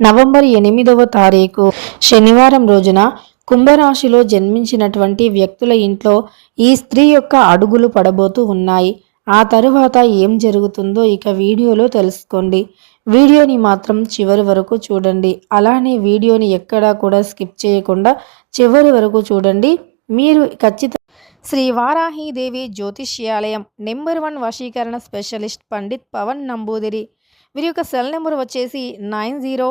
November ఎనిమిదవ తారీఖు శనివారం రోజున కుంభరాశిలో జన్మించినటువంటి వ్యక్తుల ఇంట్లో ఈ స్త్రీ యొక్క అడుగులు పడబోతూ ఉన్నాయి. ఆ తరువాత ఏం జరుగుతుందో ఇక వీడియోలో తెలుసుకోండి. వీడియోని మాత్రం చివరి వరకు చూడండి. అలానే వీడియోని ఎక్కడా కూడా స్కిప్ చేయకుండా చివరి వరకు చూడండి. మీరు ఖచ్చితంగా శ్రీ వారాహీదేవి జ్యోతిష్యాలయం నెంబర్ వన్ వశీకరణ స్పెషలిస్ట్ పండిత్ పవన్ నంబూదిరి. వీరి యొక్క సెల్ నెంబర్ వచ్చేసి nine zero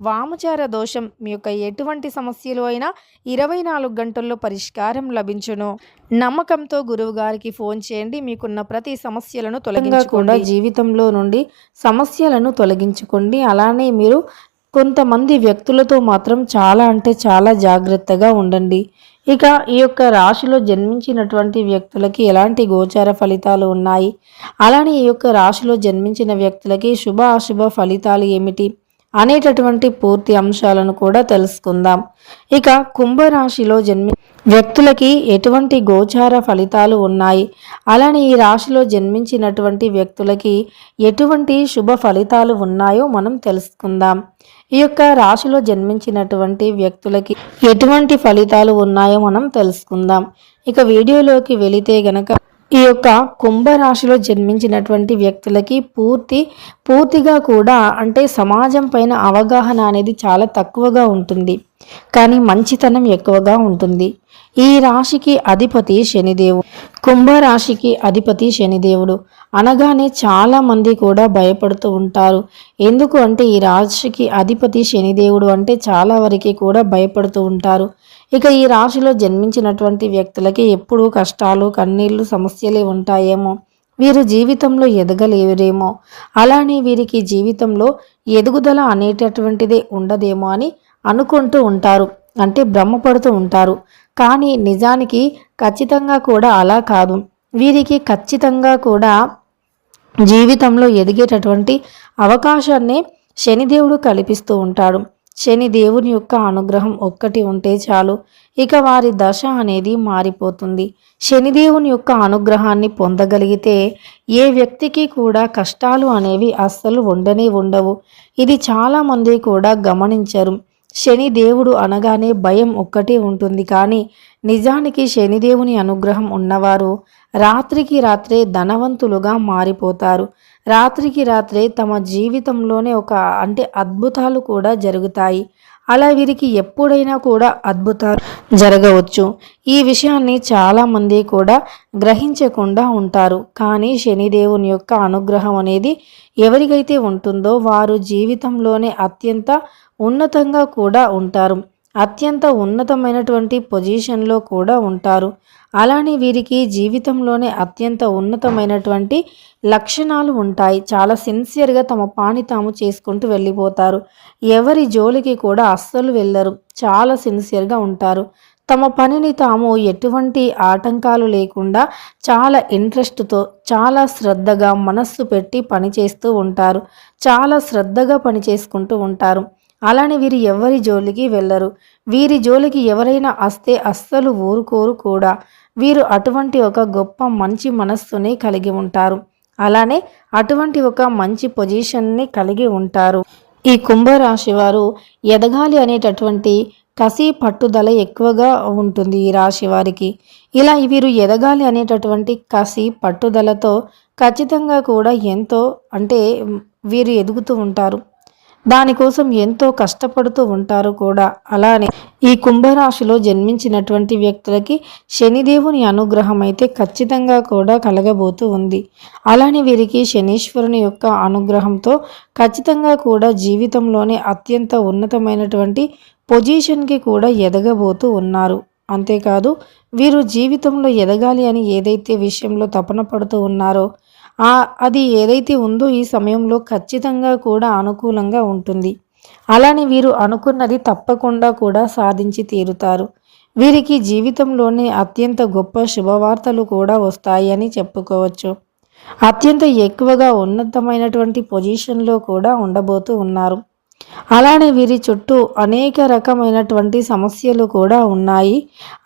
వామచార దోషం మీ యొక్క ఎటువంటి సమస్యలు అయినా ఇరవై నాలుగు గంటల్లో పరిష్కారం లభించును. నమ్మకంతో గురువు గారికి ఫోన్ చేయండి. మీకున్న ప్రతి సమస్యలను తొలగించకుండా. జీవితంలో నుండి సమస్యలను తొలగించుకోండి. అలానే మీరు కొంతమంది వ్యక్తులతో మాత్రం చాలా అంటే చాలా జాగ్రత్తగా ఉండండి. ఇక ఈ యొక్క రాశిలో జన్మించినటువంటి వ్యక్తులకి ఎలాంటి గోచార ఫలితాలు ఉన్నాయి? అలానే ఈ యొక్క రాశిలో జన్మించిన వ్యక్తులకి శుభ అశుభ ఫలితాలు ఏమిటి? అనేటటువంటి పూర్తి అంశాలను కూడా తెలుసుకుందాం. ఇక కుంభరాశిలో జన్మి వ్యక్తులకి ఎటువంటి గోచార ఫలితాలు ఉన్నాయి? అలానే ఈ రాశిలో జన్మించినటువంటి వ్యక్తులకి ఎటువంటి శుభ ఫలితాలు ఉన్నాయో మనం తెలుసుకుందాం. ఈ యొక్క రాశిలో జన్మించినటువంటి వ్యక్తులకి ఎటువంటి ఫలితాలు ఉన్నాయో మనం తెలుసుకుందాం. ఇక వీడియోలోకి వెళితే గనక ఈ యొక్క కుంభరాశిలో జన్మించినటువంటి వ్యక్తులకి పూర్తి పూర్తిగా కూడా అంటే సమాజం పైన అవగాహన అనేది చాలా తక్కువగా ఉంటుంది. కానీ మంచితనం ఎక్కువగా ఉంటుంది. ఈ రాశికి అధిపతి శనిదేవుడు. కుంభరాశికి అధిపతి శనిదేవుడు. అనగానే చాలా మంది కూడా భయపడుతూ ఉంటారు. ఎందుకు అంటే ఈ రాశికి అధిపతి శనిదేవుడు అంటే చాలా వరకు కూడా భయపడుతూ ఉంటారు. ఇక ఈ రాశిలో జన్మించినటువంటి వ్యక్తులకి ఎప్పుడూ కష్టాలు కన్నీళ్ళు సమస్యలే ఉంటాయేమో. వీరు జీవితంలో ఎదగలేరేమో. అలానే వీరికి జీవితంలో ఎదుగుదల అనేటటువంటిదే ఉండదేమో అని అనుకుంటూ ఉంటారు. అంటే భ్రమపడుతూ ఉంటారు. కానీ నిజానికి ఖచ్చితంగా కూడా అలా కాదు. వీరికి ఖచ్చితంగా కూడా జీవితంలో ఎదిగేటటువంటి అవకాశాన్ని శనిదేవుడు కల్పిస్తూ ఉంటాడు. శని దేవుని యొక్క అనుగ్రహం ఒక్కటి ఉంటే చాలు. ఇక వారి దశ అనేది మారిపోతుంది. శనిదేవుని యొక్క అనుగ్రహాన్ని పొందగలిగితే ఏ వ్యక్తికి కూడా కష్టాలు అనేవి అస్సలు ఉండనే ఉండవు. ఇది చాలామంది కూడా గమనించరు. శని దేవుడు అనగానే భయం ఒక్కటే ఉంటుంది. కానీ నిజానికి శనిదేవుని అనుగ్రహం ఉన్నవారు రాత్రికి రాత్రే ధనవంతులుగా మారిపోతారు. రాత్రికి రాత్రే తమ జీవితంలోనే ఒక అంటే అద్భుతాలు కూడా జరుగుతాయి. అలా వీరికి ఎప్పుడైనా కూడా అద్భుతాలు జరగవచ్చు. ఈ విషయాన్ని చాలామంది కూడా గ్రహించకుండా ఉంటారు. కానీ శనిదేవుని యొక్క అనుగ్రహం అనేది ఎవరికైతే ఉంటుందో వారు జీవితంలోనే అత్యంత ఉన్నతంగా కూడా ఉంటారు. అత్యంత ఉన్నతమైనటువంటి పొజిషన్లో కూడా ఉంటారు. అలానే వీరికి జీవితంలోనే అత్యంత ఉన్నతమైనటువంటి లక్షణాలు ఉంటాయి. చాలా సిన్సియర్గా తమ పాని తాము చేసుకుంటూ వెళ్ళిపోతారు. ఎవరి జోలికి కూడా అస్సలు వెళ్ళరు. చాలా సిన్సియర్గా ఉంటారు. తమ పనిని తాము ఎటువంటి ఆటంకాలు లేకుండా చాలా ఇంట్రెస్ట్తో చాలా శ్రద్ధగా మనస్సు పెట్టి పని చేస్తూ ఉంటారు. చాలా శ్రద్ధగా పని చేసుకుంటూ ఉంటారు. అలానే వీరు ఎవరి జోలికి వెళ్ళరు. వీరి జోలికి ఎవరైనా వస్తే అస్సలు ఊరుకోరు కూడా. వీరు అటువంటి ఒక గొప్ప మంచి మనస్సుని కలిగి ఉంటారు. అలానే అటువంటి ఒక మంచి పొజిషన్ని కలిగి ఉంటారు. ఈ కుంభరాశి వారు ఎదగాలి అనేటటువంటి కసి పట్టుదల ఎక్కువగా ఉంటుంది ఈ రాశి వారికి. ఇలా వీరు ఎదగాలి అనేటటువంటి కసి పట్టుదలతో ఖచ్చితంగా కూడా ఎంతో అంటే వీరు ఎదుగుతూ ఉంటారు. దానికోసం ఎంతో కష్టపడుతూ ఉంటారు కూడా. అలానే ఈ కుంభరాశిలో జన్మించినటువంటి వ్యక్తులకి శనిదేవుని అనుగ్రహం అయితే ఖచ్చితంగా కూడా కలగబోతూ ఉంది. అలానే వీరికి శనీశ్వరుని యొక్క అనుగ్రహంతో ఖచ్చితంగా కూడా జీవితంలోనే అత్యంత ఉన్నతమైనటువంటి పొజిషన్కి కూడా ఎదగబోతూ ఉన్నారు. అంతేకాదు వీరు జీవితంలో ఎదగాలి అని ఏదైతే విషయంలో తపన పడుతూ ఉన్నారో అది ఏదైతే ఉందో ఈ సమయంలో ఖచ్చితంగా కూడా అనుకూలంగా ఉంటుంది. అలానే వీరు అనుకున్నది తప్పకుండా కూడా సాధించి తీరుతారు. వీరికి జీవితంలోనే అత్యంత గొప్ప శుభవార్తలు కూడా వస్తాయని చెప్పుకోవచ్చు. అత్యంత ఎక్కువగా ఉన్నతమైనటువంటి పొజిషన్లో కూడా ఉండబోతూ ఉన్నారు. అలానే వీరి చుట్టూ అనేక రకమైనటువంటి సమస్యలు కూడా ఉన్నాయి.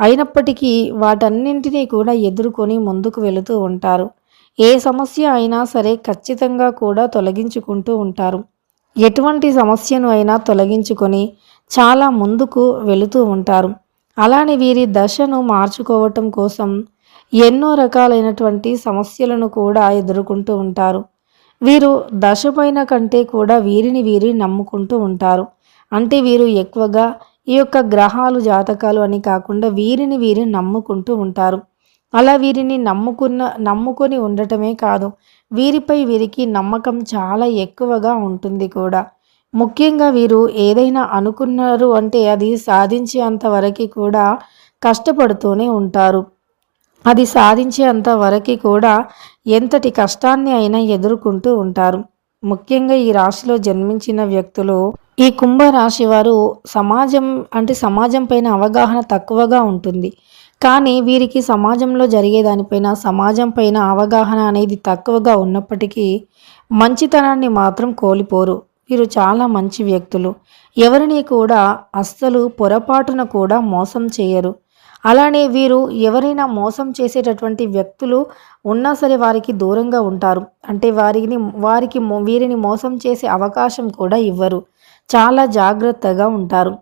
అయినప్పటికీ వాటన్నింటినీ కూడా ఎదుర్కొని ముందుకు వెళుతూ ఉంటారు. ఏ సమస్య అయినా సరే ఖచ్చితంగా కూడా తొలగించుకుంటూ ఉంటారు. ఎటువంటి సమస్యను అయినా తొలగించుకొని చాలా ముందుకు వెళుతూ ఉంటారు. అలానే వీరి దశను మార్చుకోవటం కోసం ఎన్నో రకాలైనటువంటి సమస్యలను కూడా ఎదుర్కొంటూ ఉంటారు. వీరు దశపైన కంటే కూడా వీరిని వీరి నమ్ముకుంటూ ఉంటారు. అంటే వీరు ఎక్కువగా ఈ యొక్క గ్రహాలు జాతకాలు అని కాకుండా వీరిని వీరి నమ్ముకుంటూ ఉంటారు. అలా వీరిని నమ్ముకున్న నమ్ముకొని ఉండటమే కాదు వీరిపై వీరికి నమ్మకం చాలా ఎక్కువగా ఉంటుంది కూడా. ముఖ్యంగా వీరు ఏదైనా అనుకున్నారు అంటే అది సాధించేంత వరకు కూడా కష్టపడుతూనే ఉంటారు. అది సాధించేంత వరకు కూడా ఎంతటి కష్టాన్ని అయినా ఎదుర్కొంటూ ఉంటారు. ముఖ్యంగా ఈ రాశిలో జన్మించిన వ్యక్తులు ఈ కుంభరాశి వారు సమాజం అంటే సమాజం పైన అవగాహన తక్కువగా ఉంటుంది. కానీ వీరికి సమాజంలో జరిగేదానిపైన సమాజం పైన అవగాహన అనేది తక్కువగా ఉన్నప్పటికీ మంచితనాన్ని మాత్రం కోల్పోరు. వీరు చాలా మంచి వ్యక్తులు. ఎవరిని కూడా అస్సలు పొరపాటున కూడా మోసం చేయరు. అలానే వీరు ఎవరైనా మోసం చేసేటటువంటి వ్యక్తులు ఉన్నా సరే వారికి దూరంగా ఉంటారు. అంటే వారిని వారికి వీరిని మోసం చేసే అవకాశం కూడా ఇవ్వరు. చాలా జాగ్రత్తగా ఉంటారు.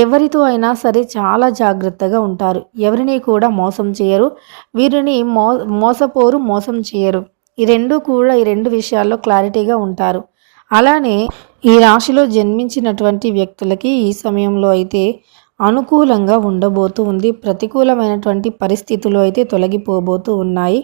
ఎవరితో అయినా సరే చాలా జాగ్రత్తగా ఉంటారు. ఎవరిని కూడా మోసం చేయరు. వీరిని మో మోసపోరు మోసం చేయరు. ఈ రెండు కూడా ఈ రెండు విషయాల్లో క్లారిటీగా ఉంటారు. అలానే ఈ రాశిలో జన్మించినటువంటి వ్యక్తులకి ఈ సమయంలో అయితే అనుకూలంగా ఉండబోతూ ఉంది. ప్రతికూలమైనటువంటి పరిస్థితులు అయితే తొలగిపోబోతూ ఉన్నాయి.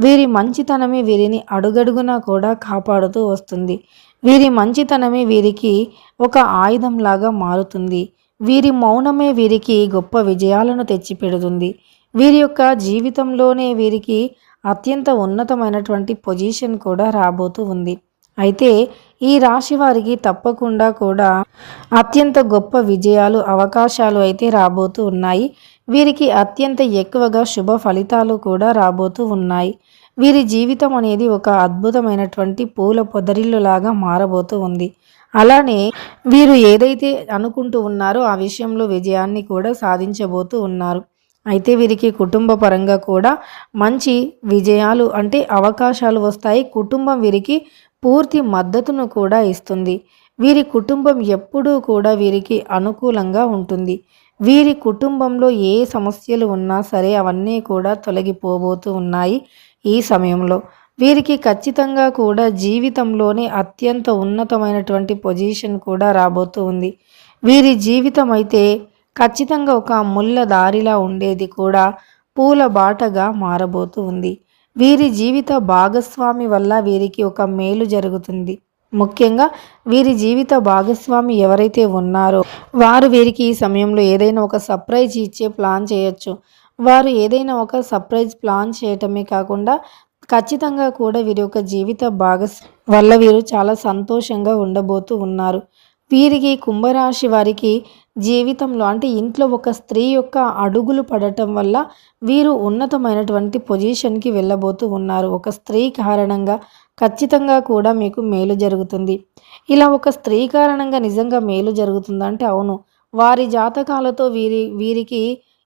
వీరి మంచితనమే వీరిని అడుగడుగునా కూడా కాపాడుతూ వస్తుంది. వీరి మంచితనమే వీరికి ఒక ఆయుధంలాగా మారుతుంది. వీరి మౌనమే వీరికి గొప్ప విజయాలను తెచ్చిపెడుతుంది. వీరి యొక్క జీవితంలోనే వీరికి అత్యంత ఉన్నతమైనటువంటి పొజిషన్ కూడా రాబోతూ ఉంది. అయితే ఈ రాశి వారికి తప్పకుండా కూడా అత్యంత గొప్ప విజయాలు అవకాశాలు అయితే రాబోతూ ఉన్నాయి. వీరికి అత్యంత ఎక్కువగా శుభ ఫలితాలు కూడా రాబోతూ ఉన్నాయి. వీరి జీవితం అనేది ఒక అద్భుతమైనటువంటి పూల పొదరిల్లులాగా మారబోతూ ఉంది. అలానే వీరు ఏదైతే అనుకుంటూ ఉన్నారో ఆ విషయంలో విజయాన్ని కూడా సాధించబోతూ ఉన్నారు. అయితే వీరికి కుటుంబ పరంగా కూడా మంచి విజయాలు అంటే అవకాశాలు వస్తాయి. కుటుంబం వీరికి పూర్తి మద్దతును కూడా ఇస్తుంది. వీరి కుటుంబం ఎప్పుడూ కూడా వీరికి అనుకూలంగా ఉంటుంది. వీరి కుటుంబంలో ఏ సమస్యలు ఉన్నా సరే అవన్నీ కూడా తొలగిపోబోతూ ఉన్నాయి ఈ సమయంలో. వీరికి ఖచ్చితంగా కూడా జీవితంలోనే అత్యంత ఉన్నతమైనటువంటి పొజిషన్ కూడా రాబోతూ ఉంది. వీరి జీవితం అయితే ఖచ్చితంగా ఒక ముళ్ళ దారిలా ఉండేది కూడా పూల బాటగా మారబోతూ ఉంది. వీరి జీవిత భాగస్వామి వల్ల వీరికి ఒక మేలు జరుగుతుంది. ముఖ్యంగా వీరి జీవిత భాగస్వామి ఎవరైతే ఉన్నారో వారు వీరికి ఈ సమయంలో ఏదైనా ఒక సర్ప్రైజ్ ఇచ్చే ప్లాన్ చేయొచ్చు. వారు ఏదైనా ఒక సర్ప్రైజ్ ప్లాన్ చేయటమే కాకుండా ఖచ్చితంగా కూడా వీరి యొక్క జీవిత భాగస్ వల్ల వీరు చాలా సంతోషంగా ఉండబోతూ ఉన్నారు. వీరికి కుంభరాశి వారికి జీవితంలో అంటే ఇంట్లో ఒక స్త్రీ యొక్క అడుగులు పడటం వల్ల వీరు ఉన్నతమైనటువంటి పొజిషన్కి వెళ్ళబోతూ ఉన్నారు. ఒక స్త్రీ కారణంగా ఖచ్చితంగా కూడా మీకు మేలు జరుగుతుంది. ఇలా ఒక స్త్రీ కారణంగా నిజంగా మేలు జరుగుతుందంటే అవును. వారి జాతకాలతో వీరి వీరికి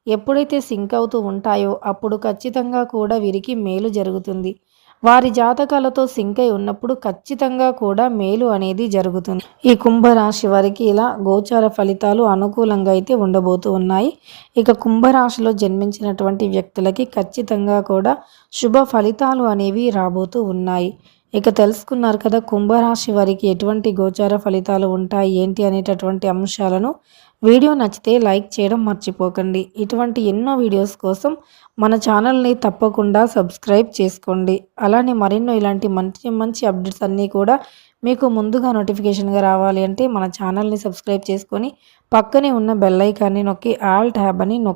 ఎప్పుడైతే సింక్ అవుతూ ఉంటాయో అప్పుడు ఖచ్చితంగా కూడా వీరికి మేలు జరుగుతుంది. వారి జాతకాలతో సింక్ అయి ఉన్నప్పుడు ఖచ్చితంగా కూడా మేలు అనేది జరుగుతుంది. ఈ కుంభరాశి వారికి ఇలా గోచార ఫలితాలు అనుకూలంగా అయితే ఉండబోతూ ఉన్నాయి. ఇక కుంభరాశిలో జన్మించినటువంటి వ్యక్తులకి ఖచ్చితంగా కూడా శుభ ఫలితాలు అనేవి రాబోతూ ఉన్నాయి. ఇక తెలుసుకున్నారు కదా కుంభరాశి వారికి ఎటువంటి గోచార ఫలితాలు ఉంటాయి ఏంటి అనేటటువంటి అంశాలను వీడియో నచ్చితే లైక్ చేయడం మర్చిపోకండి. ఇటువంటి ఎన్నో వీడియోస్ కోసం మన ఛానల్ని తప్పకుండా సబ్స్క్రైబ్ చేసుకోండి. అలానే మరెన్నో ఇలాంటి మంచి మంచి అప్డేట్స్ అన్నీ కూడా మీకు ముందుగా నోటిఫికేషన్గా రావాలి అంటే మన ఛానల్ని సబ్స్క్రైబ్ చేసుకొని పక్కనే ఉన్న బెల్ ఐకాన్ని నొక్కి ఆల్ ట్యాబ్ అని నొక్కి